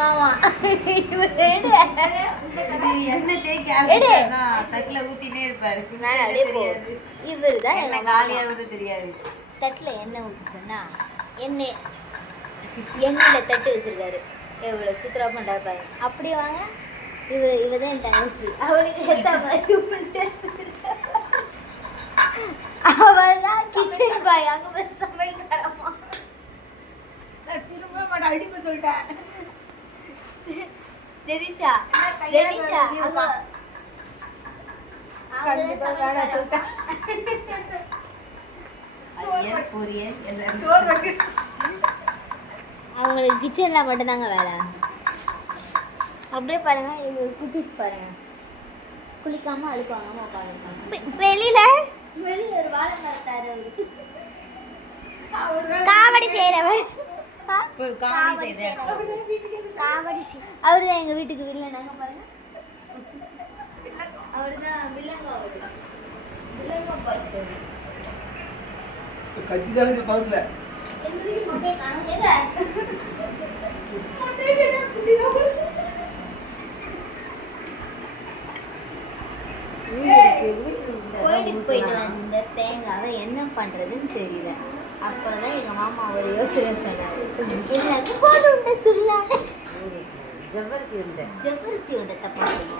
மாமா தட்டுல ஊத்தினே இருப்பாரு. இவரு தான் எங்க காலியாவது தெரியாது. தட்டுல எண்ணெய் ஊற்றி சொன்னா எண்ணெயில தட்டு வச்சிருக்காரு. எவ்வளவு சூப்பரா பண்றாரு பாருங்க. அப்படியே வாங்க. இவதான் என் தங்கச்சி. அவளுக்கு ஏத்த மாதிரி அவதான் கிச்சன் பாய். அங்க போய் சமையல்காரமா. நான் திரும்ப மாட்டேன், அடிப்ப சொல்லிட்டேன். ஜெனிஷா அம்மா கண்டிப்பா வேணாம் சொல்லிட்டேன். அவங்களுக்கு கிச்சன்ல மட்டும்தாங்க வேலை. அப்படியே பாருங்க, இவங்க குட்டீஸ் பாருங்க, குளிக்காம அழுப்பாங்க உட்காந்துருக்காங்க. வெளியில ஒரு வாழை மரத்தாரு காவடி செய்யறவர். அவருதான் எங்க வீட்டுக்கு வில்லன். நாங்க பாருங்க, அவருதான் வில்லங்க. வில்லங்க பாய்ஸ். கத்திதாங்க பக்கத்துல எங்க வீட்டு மொட்டையை காணோம். எங்க கோயிலுக்கு போயிட்டு வந்த தேங்காவை என்ன பண்றதுன்னு தெரியல. அப்பதான் எங்க மாமா ஒரு யோசனை சொன்னாரு, எல்லாமே போட்டு உண்டை சொல்லான்னு. ஜவ்வரிசி உண்டை தப்பாங்க.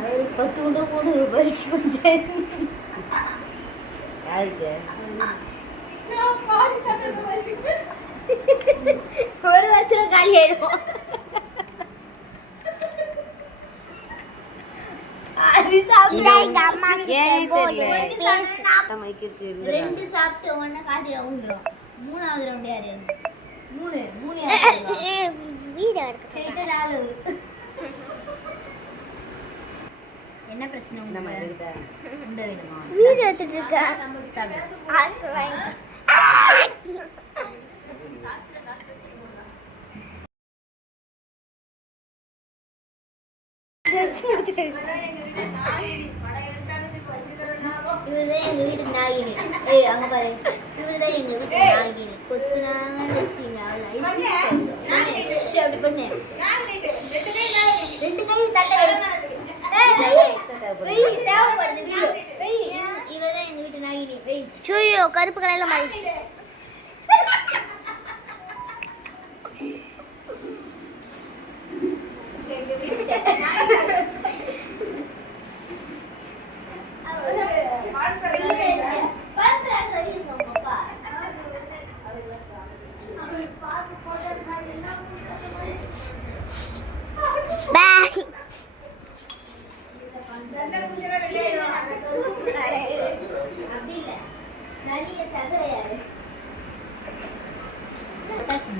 அவரு 10 உண்டை போட்டு போயிடுச்சு கொஞ்சம். யாருக்கு ஒரு வருஷத்துல காலி ஆயிடும். ரெண்டு சாப்பிட்டு ஒன்னு காட்டி ஊந்துரும். மூணாவது ரவுண்ட் யாரு? மூணு என்ன பிரச்சனை? உண்டை வேணுமா? வீடு எடுத்துட்டு இருக்கேன். இவருதான் எங்க வீட்டு நாகினி. அங்க பாரு, இவருதான் எங்க வீட்டு நாகினி. கொத்துனாங்க வச்சுங்க. அப்படி பண்ணு. 2 கை தள்ள தேவைப்படுது. இவதான் எங்க வீட்டு நாகினி. கருப்பு கலையில மாறி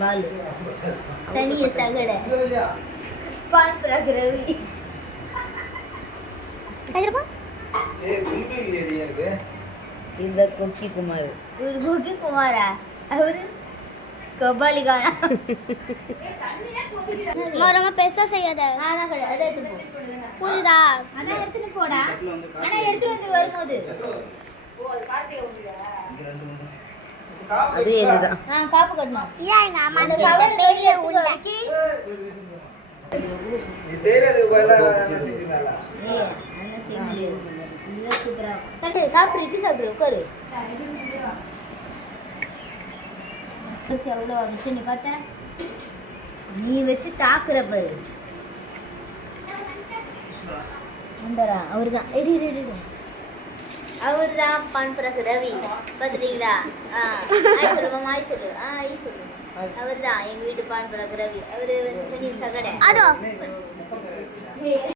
பாலு சனிய சகட பான் பிரகரவி. இந்த கொக்கி குமார். ஒரு கொக்கி குமாரா? அவரு கபாலி கானா. மரமா பெருசா செய்யாத. அதான் கிடையாது, அதை எடுத்து போ. புரியுதா? அதான் எடுத்துட்டு போடா. ஆனா எடுத்துட்டு வந்து வரும்போது அது என்னதான் காப்பு கட்டணும். ஏன் எங்க அம்மா பெரிய உள்ள நீ செய்யறது போல நசிக்குனால அண்ணன் செய்ய முடியாது. இது சூப்பரா தட்டு சாப்பிடு. இட்லி சாப்பிடு. உட்காரு. எவ்வளோ வச்சு நீ பார்த்த? நீ வச்சு தாக்குற பாரு. வந்தரா அவரு தான். எடி ரெடி அவர் தான் பான் பிறகு ரவி. பார்த்துட்டீங்களா? ஆய் சொல்லுவோம். ஆய் சொல்லு. ஆய் சொல்லு. அவர் தான் எங்கள் வீட்டு பான் பிறகு ரவி. அவர் வந்து சனி சகடை. அதோ